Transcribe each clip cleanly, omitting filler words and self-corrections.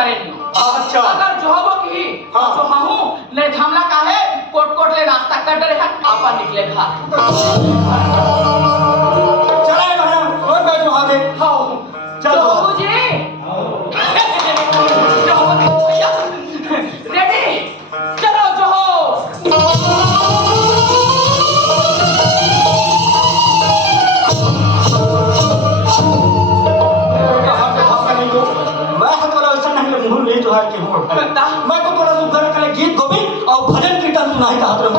करे अच्छा अगर जो हो की हाँ। जो हूँ नहीं थामला का है कोट कोट ले नाश्ता कर डरे हैं आपा निकले खा चले मैडम कोई मैं जो हाथे हाँ चलो जी जो हो भैया रेडी चलो जो मैं हाथ वाला वैसा नहीं मुंह नहीं जो है कि हूँ मैं तो थोड़ा सुगर करे गीत गोविंद और भजन कीर्तन सुनाई था हाथ में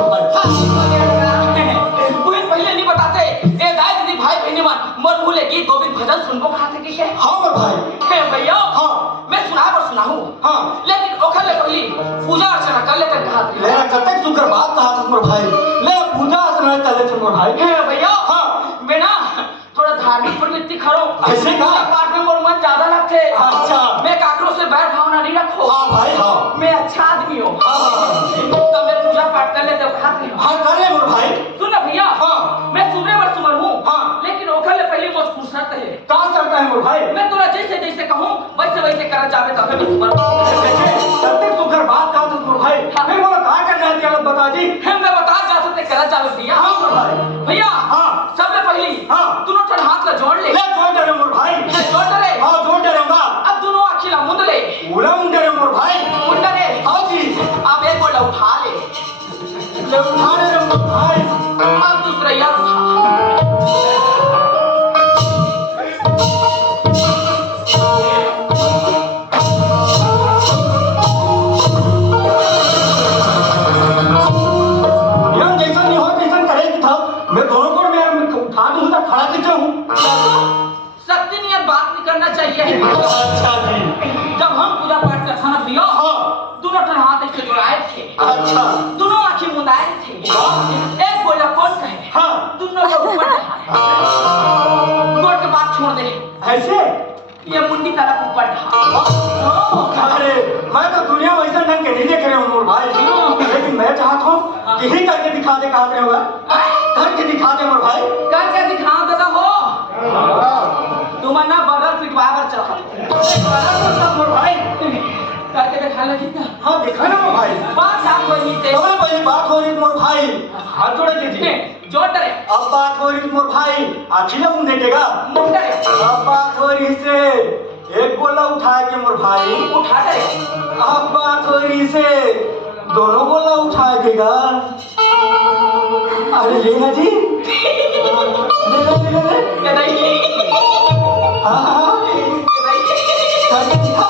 पहले नहीं बताते ए दाई दीदी भाई बहनी मन मोर मुले गीत गोविंद भजन सुनबो खाते की है हाँ मोर भाई भैया हाँ मैं सुनाए और सुनाऊं हाँ लेकिन ओखर ले पहली पूजा अर्चना कर लेकर कहा ले कतक सुगर बात कहा था मोर भाई ले पूजा अर्चना कर ले मोर भाई भैया हाँ मैं ना थोड़ा धार्मिक प्रवृत्ति करो ऐसे का पाठ में मोर मन ज्यादा लगते अच्छा मैं काकरो से बैर भावना नहीं रखो हाँ भाई हाँ मैं अच्छा आदमी हूँ तो मैं पूजा पाठ कर लेते खाते हूँ हाँ कर ले मोर भाई सुन भैया हाँ मैं सुमरे बर सुमर हूँ हाँ लेकिन ओखर ले पहले मुझ फुर्सत है कहाँ चलता है मोर भाई मैं तोरा जैसे जैसे कहूँ वैसे वैसे कर जावे तब मैं सुमर कतक सुगर बात कहा था मोर भाई मैं बोला कहाँ करना है चलो बता जी मैं बता जा सकते कर जावे भैया हाँ मोर भाई भैया हाँ सबसे पहली हाँ दोनों ठन हाथ का जोड़ ले ले जोड़ दे रे मोर भाई जोड़ ले हाँ जोड़ दे रहूँगा अब दोनों अखिला मुंद ले पूरा मुंडे रे मोर भाई मुंड ले हाँ जी अब एक गोला उठा ले ले उठा दे रे मोर भाई अब दूसरा यार उठा यम जैसा नहीं हो जैसा करे कि था मैं दोनों को मैं उठा दूँगा खड़ा कर जाऊँ सत्य नियत बात नहीं करना चाहिए अच्छा जी जब हम पूजा पाठ कर खाना भैया हाँ दोनों ठन हाथ ऐसे जुड़ाए थे अच्छा दोनों आंखें मुंदाए थे एक गोला कौन कहे हाँ दोनों को ऊपर गोड़ के बात छोड़ दे ऐसे ये मुंडी तरफ ऊपर ढा अरे मैं तो दुनिया वैसा ढंग के नहीं देख रहा हूँ मोर भाई लेकिन मैं चाहता हूँ कि ही करके दिखा दे कहाँ रहे होगा करके दिखा दे मोर भाई कर के दिखा देता हो तुम ना बगल पिटवा कर चला मोर भाई करके दिखा लगी क्या हाँ दिखा ना मोर भाई बात आप कोई नहीं दे सबसे पहली बात हो रही मोर भाई हाथ जोड़े कीजिए जोड़ डरे अब बात हो रही मोर भाई अखिला मुंह देखेगा मुंडरे अब बात हो रही से एक गोला उठा के मोर भाई उठा दे अब बात हो रही से दोनों गोला उठा देगा अरे लेना जी ले ये नहीं हाँ हाँ करके दिखा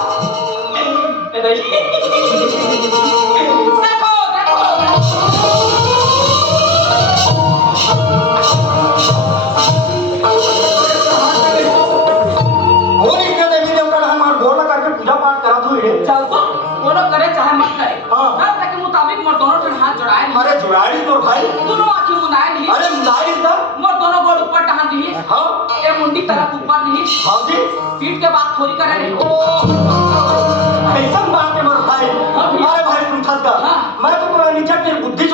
ये नहीं देखो और इसके देवी देवता ने हमारे गोला करके पूजा पाठ करा तू ये चल तो वो लोग करे चाहे मत करे हाँ। शर्त के मुताबिक मोर दोनों ठन हाथ जोड़ाए नहीं। अरे जुड़ाई मोर भाई दोनों आंखें मुंदाए नहीं अरे मुंडाई था मोर दोनों गोड़ ऊपर टहा दी हाँ ये मुंडी तरफ ऊपर नहीं हाँ जी पीठ के बात थोड़ी करे नहीं ऐसा बात है मोर भाई अरे भाई तुम थक गया हाँ। मैं तो पूरा नीचे तेरी बुद्धि